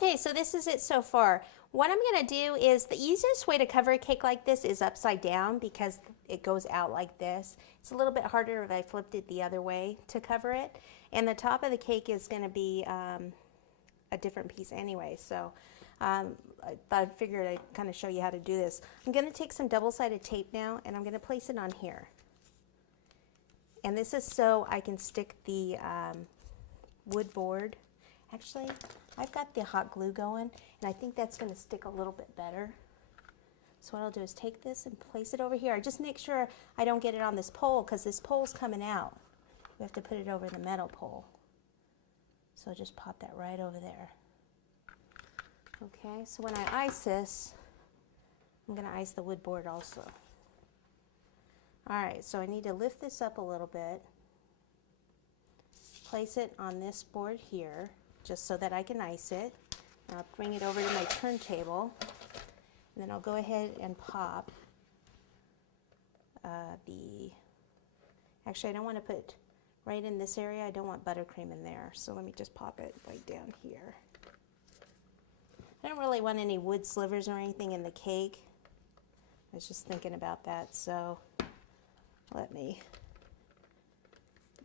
Okay, so this is it so far. What I'm going to do is the easiest way to cover a cake like this is upside down because it goes out like this. It's a little bit harder if I flipped it the other way to cover it. And the top of the cake is going to be a different piece anyway. So I figured I'd kind of show you how to do this. I'm going to take some double-sided tape now and I'm going to place it on here. And this is so I can stick the wood board. Actually, I've got the hot glue going, and I think that's going to stick a little bit better. So what I'll do is take this and place it over here. I just make sure I don't get it on this pole because this pole's coming out. We have to put it over the metal pole. So just pop that right over there. Okay, so when I ice this, I'm going to ice the wood board also. All right, so I need to lift this up a little bit, place it on this board here, just so that I can ice it. I'll bring it over to my turntable, and then I'll go ahead and pop actually I don't want to put right in this area, I don't want buttercream in there, so let me just pop it right down here. I don't really want any wood slivers or anything in the cake. I was just thinking about that, so let me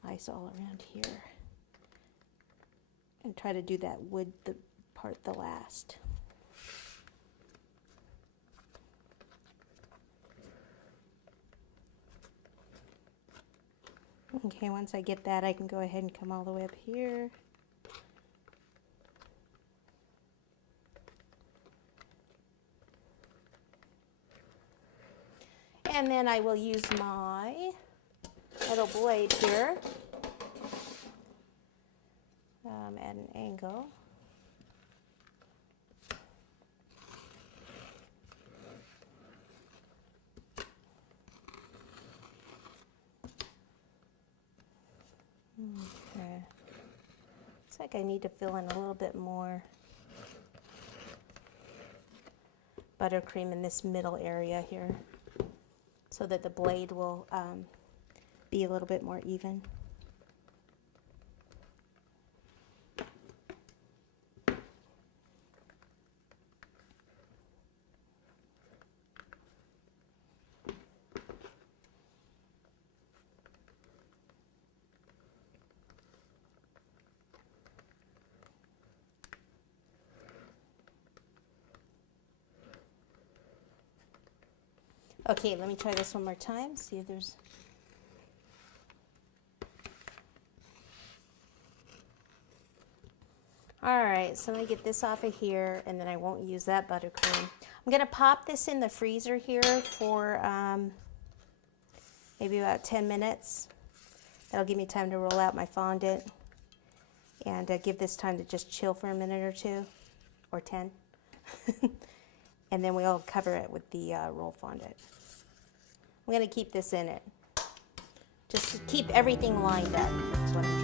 ice all around here and try to do that wood part the last. Okay, once I get that, I can go ahead and come all the way up here. And then I will use my little blade here at an angle. Okay. Looks like I need to fill in a little bit more buttercream in this middle area here so that the blade will be a little bit more even. Okay, let me try this one more time, see if there's... Alright, so I'm going to get this off of here, and then I won't use that buttercream. I'm going to pop this in the freezer here for maybe about 10 minutes. That'll give me time to roll out my fondant and give this time to just chill for a minute or two, or 10. And then we'll cover it with the roll fondant. I'm going to keep this in it, just to keep everything lined up. That's what I'm